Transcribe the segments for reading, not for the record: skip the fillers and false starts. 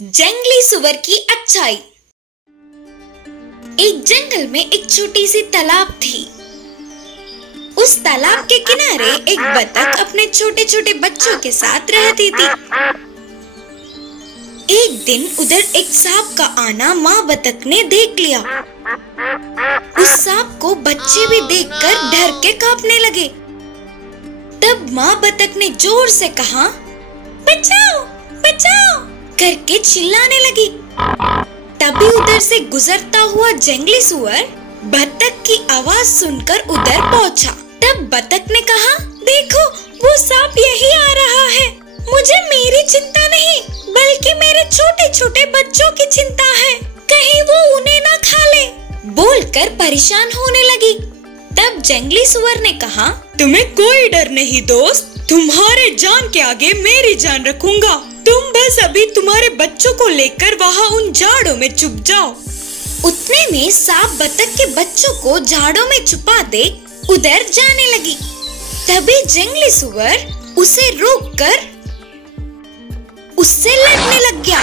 जंगली सुअर की अच्छाई। एक जंगल में एक छोटी सी तालाब थी। उस तालाब के किनारे एक बतख अपने छोटे छोटे बच्चों के साथ रहती थी। एक दिन उधर एक सांप का आना माँ बतख ने देख लिया। उस सांप को बच्चे भी देखकर डर के कांपने लगे। तब माँ बतख ने जोर से कहा, बचाओ बचाओ करके चिल्लाने लगी। तभी उधर से गुजरता हुआ जंगली सुअर बतख की आवाज सुनकर उधर पहुंचा। तब बतख ने कहा, देखो वो सांप यही आ रहा है। मुझे मेरी चिंता नहीं बल्कि मेरे छोटे छोटे बच्चों की चिंता है, कहीं वो उन्हें ना खा ले। बोलकर परेशान होने लगी। तब जंगली सुअर ने कहा, तुम्हें कोई डर नहीं दोस्त, तुम्हारे जान के आगे मेरी जान रखूंगा। तुम बस अभी तुम्हारे बच्चों को लेकर वहाँ उन झाड़ों में छुप जाओ। उतने में सांप बतख के बच्चों को झाड़ों में छुपा दे उधर जाने लगी। तभी जंगली सुअर उसे रोककर उससे लड़ने लग गया।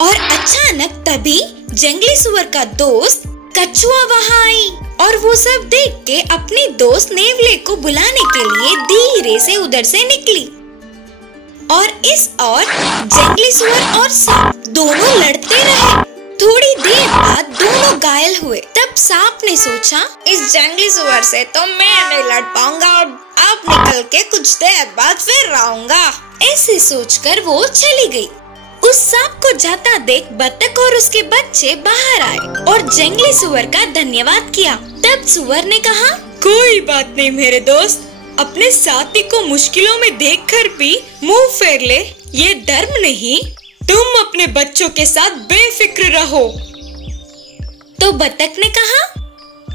और अचानक तभी जंगली सुअर का दोस्त कछुआ वहाँ आई और वो सब देख के अपनी दोस्त नेवले को बुलाने के लिए धीरे से उधर से निकली। और इस ओर जंगली सुअर और सांप दोनों लड़ते रहे। थोड़ी देर बाद दोनों घायल हुए। तब सांप ने सोचा, इस जंगली सुअर से तो मैं नहीं लड़ पाऊंगा, अब निकल के कुछ देर बाद फिर आऊंगा। ऐसे सोचकर वो चली गई। उस सांप को जाता देख बतख और उसके बच्चे बाहर आए और जंगली सुअर का धन्यवाद किया। तब सुअर ने कहा, कोई बात नहीं मेरे दोस्त, अपने साथी को मुश्किलों में देखकर भी मुंह फेर ले, ये धर्म नहीं। तुम अपने बच्चों के साथ बेफिक्र रहो। तो बतख ने कहा,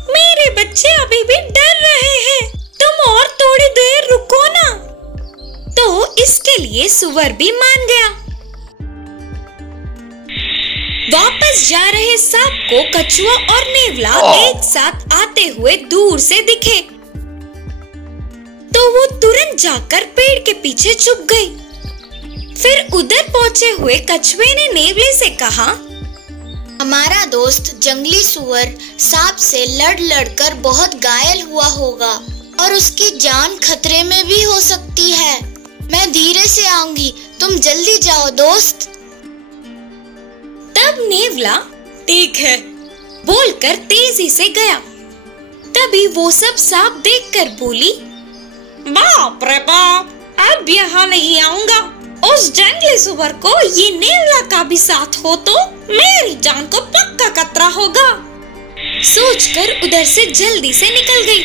मेरे बच्चे अभी भी डर रहे हैं, तुम और थोड़ी देर रुको ना। तो इसके लिए सुअर भी मान गया। वापस जा रहे सांप को कछुआ और नेवला एक साथ आते हुए दूर से दिखे। तो वो तुरंत जाकर पेड़ के पीछे छुप गई। फिर उधर पहुंचे हुए कछुए ने नेवले से कहा, हमारा दोस्त जंगली सुअर सांप से लड़ लड़कर बहुत घायल हुआ होगा और उसकी जान खतरे में भी हो सकती है। मैं धीरे से आऊंगी, तुम जल्दी जाओ दोस्त। तब नेवला ठीक है बोलकर तेजी से गया। तभी वो सब सांप देखकर बोली, बाप रे बाप, अब यहाँ नहीं आऊंगा। उस जंगली सुअर को ये नेवला का भी साथ हो तो मेरी जान को पक्का खतरा होगा। सोचकर उधर से जल्दी से निकल गई।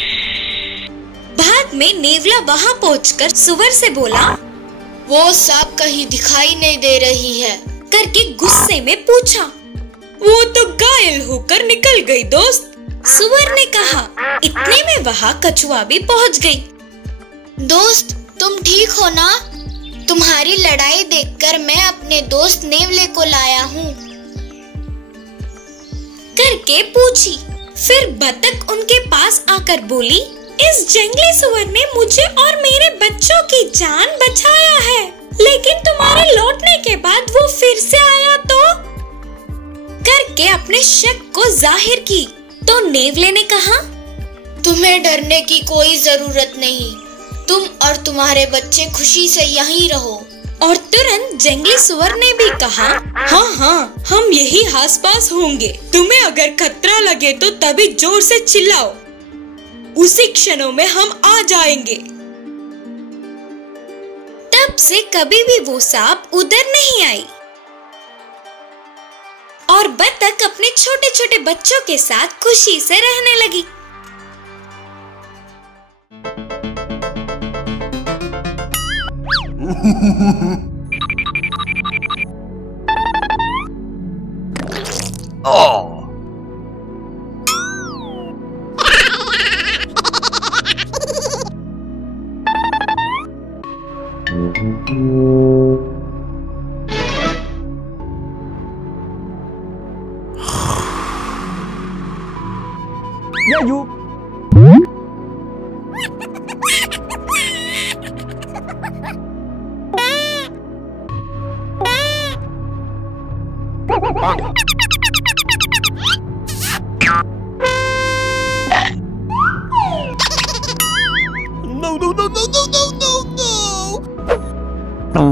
बाद में नेवला वहाँ पहुंचकर सुअर से बोला, वो सांप कहीं दिखाई नहीं दे रही है करके गुस्से में पूछा। वो तो घायल होकर निकल गई दोस्त। सुअर ने कहा। इतने में वहाँ कछुआ भी पहुँच गई। दोस्त तुम ठीक हो ना? तुम्हारी लड़ाई देखकर मैं अपने दोस्त नेवले को लाया हूँ करके पूछी। फिर बतख उनके पास आकर बोली, इस जंगली सुअर ने मुझे और मेरे बच्चों की जान बचाया है, लेकिन तुम्हारे लौटने के बाद वो फिर से आया तो करके अपने शक को जाहिर की। तो नेवले ने कहा, तुम्हें डरने की कोई जरूरत नहीं, तुम और तुम्हारे बच्चे खुशी से यहीं रहो। और तुरंत जंगली सुअर ने भी कहा, हाँ हाँ, हम यही आसपास होंगे। तुम्हें अगर खतरा लगे तो तभी जोर से चिल्लाओ, उसी क्षणों में हम आ जाएंगे। तब से कभी भी वो सांप उधर नहीं आई और बतख अपने छोटे छोटे बच्चों के साथ खुशी से रहने लगी। Yeah, you. Yeah,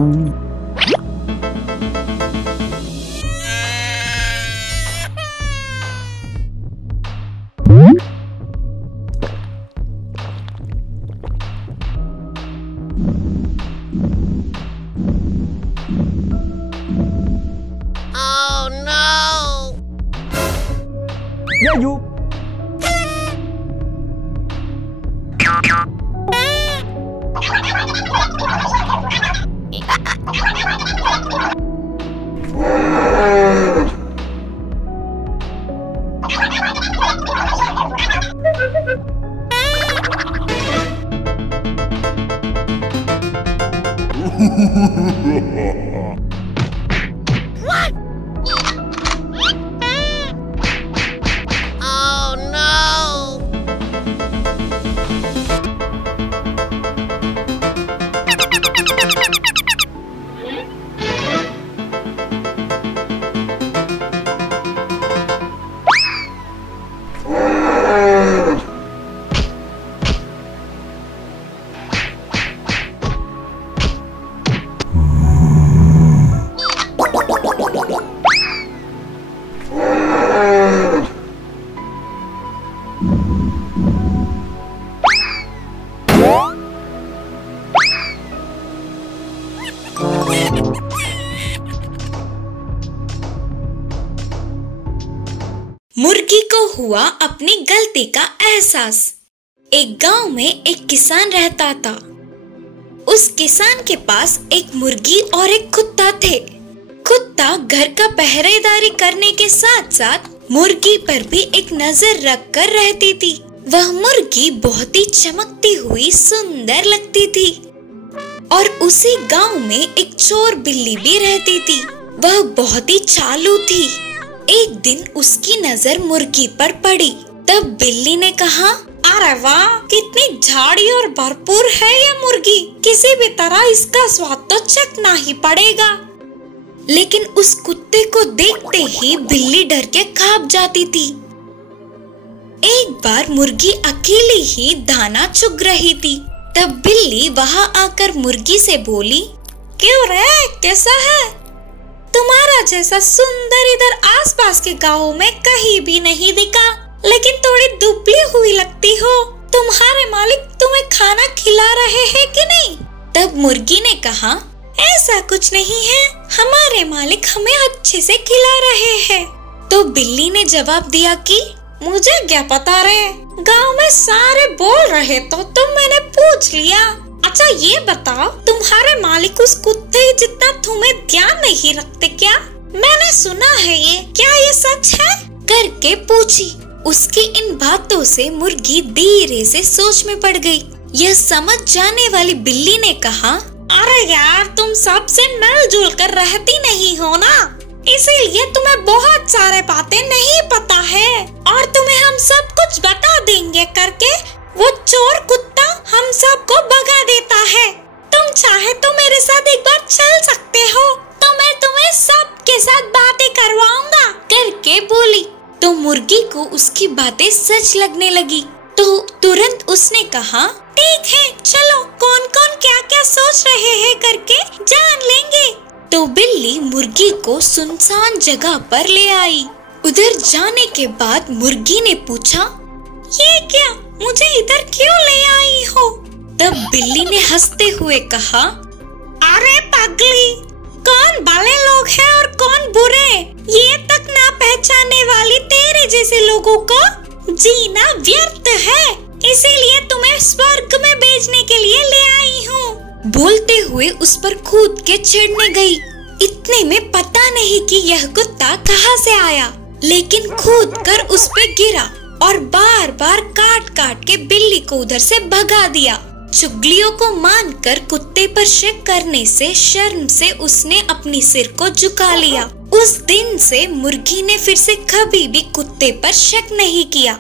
you. मुर्गी को हुआ अपनी गलती का एहसास। एक गांव में एक किसान रहता था। उस किसान के पास एक मुर्गी और एक कुत्ता थे। कुत्ता घर का पहरेदारी करने के साथ साथ मुर्गी पर भी एक नजर रख कर रहती थी। वह मुर्गी बहुत ही चमकती हुई सुंदर लगती थी। और उसी गांव में एक चोर बिल्ली भी रहती थी। वह बहुत ही चालू थी। एक दिन उसकी नजर मुर्गी पर पड़ी। तब बिल्ली ने कहा, अरे वाह, कितनी झाड़ी और भरपूर है ये मुर्गी, किसी भी तरह इसका स्वाद तो चखना ही पड़ेगा। लेकिन उस कुत्ते को देखते ही बिल्ली डर के कांप जाती थी। एक बार मुर्गी अकेली ही दाना चुग रही थी। तब बिल्ली वहां आकर मुर्गी से बोली, क्यों रे, कैसा है? तुम्हारा जैसा सुंदर इधर आसपास के गाँव में कहीं भी नहीं दिखा, लेकिन थोड़ी दुबली हुई लगती हो। तुम्हारे मालिक तुम्हें खाना खिला रहे हैं कि नहीं? तब मुर्गी ने कहा, ऐसा कुछ नहीं है, हमारे मालिक हमें अच्छे से खिला रहे हैं। तो बिल्ली ने जवाब दिया कि मुझे क्या पता रे, गांव में सारे बोल रहे तो मैंने पूछ लिया। अच्छा ये बताओ, तुम्हारे मालिक उस कुत्ते जितना तुम्हें ध्यान नहीं रखते क्या? मैंने सुना है ये, क्या ये सच है? करके पूछी। उसकी इन बातों से मुर्गी धीरे से सोच में पड़ गई। यह समझ जाने वाली बिल्ली ने कहा, अरे यार, तुम सबसे मिलजुल कर रहती नहीं हो ना, इसीलिए तुम्हें बहुत सारे बातें नहीं पता है और तुम्हें हम सब कुछ बता देंगे करके वो चोर कुत्ता हम सबको भगा देता है। तुम चाहे तो मेरे साथ एक बार चल सकते हो, तो मैं तुम्हें सबके साथ बातें करवाऊंगा करके बोली। तो मुर्गी को उसकी बातें सच लगने लगी। तो तुरंत उसने कहा, ठीक है, चलो, कौन कौन क्या क्या सोच रहे हैं करके जान लेंगे। तो बिल्ली मुर्गी को सुनसान जगह पर ले आई। उधर जाने के बाद मुर्गी ने पूछा, ये क्या, मुझे इधर क्यों ले आई हो? तब बिल्ली ने हंसते हुए कहा, अरे पगली, कौन भले लोग हैं और कौन बुरे, ये तक ना पहचानने वाली तेरे जैसे लोगों को जीना व्यर्थ है, इसीलिए तुम्हें स्वर्ग में भेजने के लिए ले आई हूँ। बोलते हुए उस पर कूद के चढ़ने गई। इतने में पता नहीं कि यह कुत्ता कहाँ से आया, लेकिन कूद कर उस पे गिरा और बार बार काट काट के बिल्ली को उधर से भगा दिया। चुगलियों को मानकर कुत्ते पर शक करने से शर्म से उसने अपनी सिर को झुका लिया। उस दिन से मुर्गी ने फिर से कभी भी कुत्ते पर शक नहीं किया।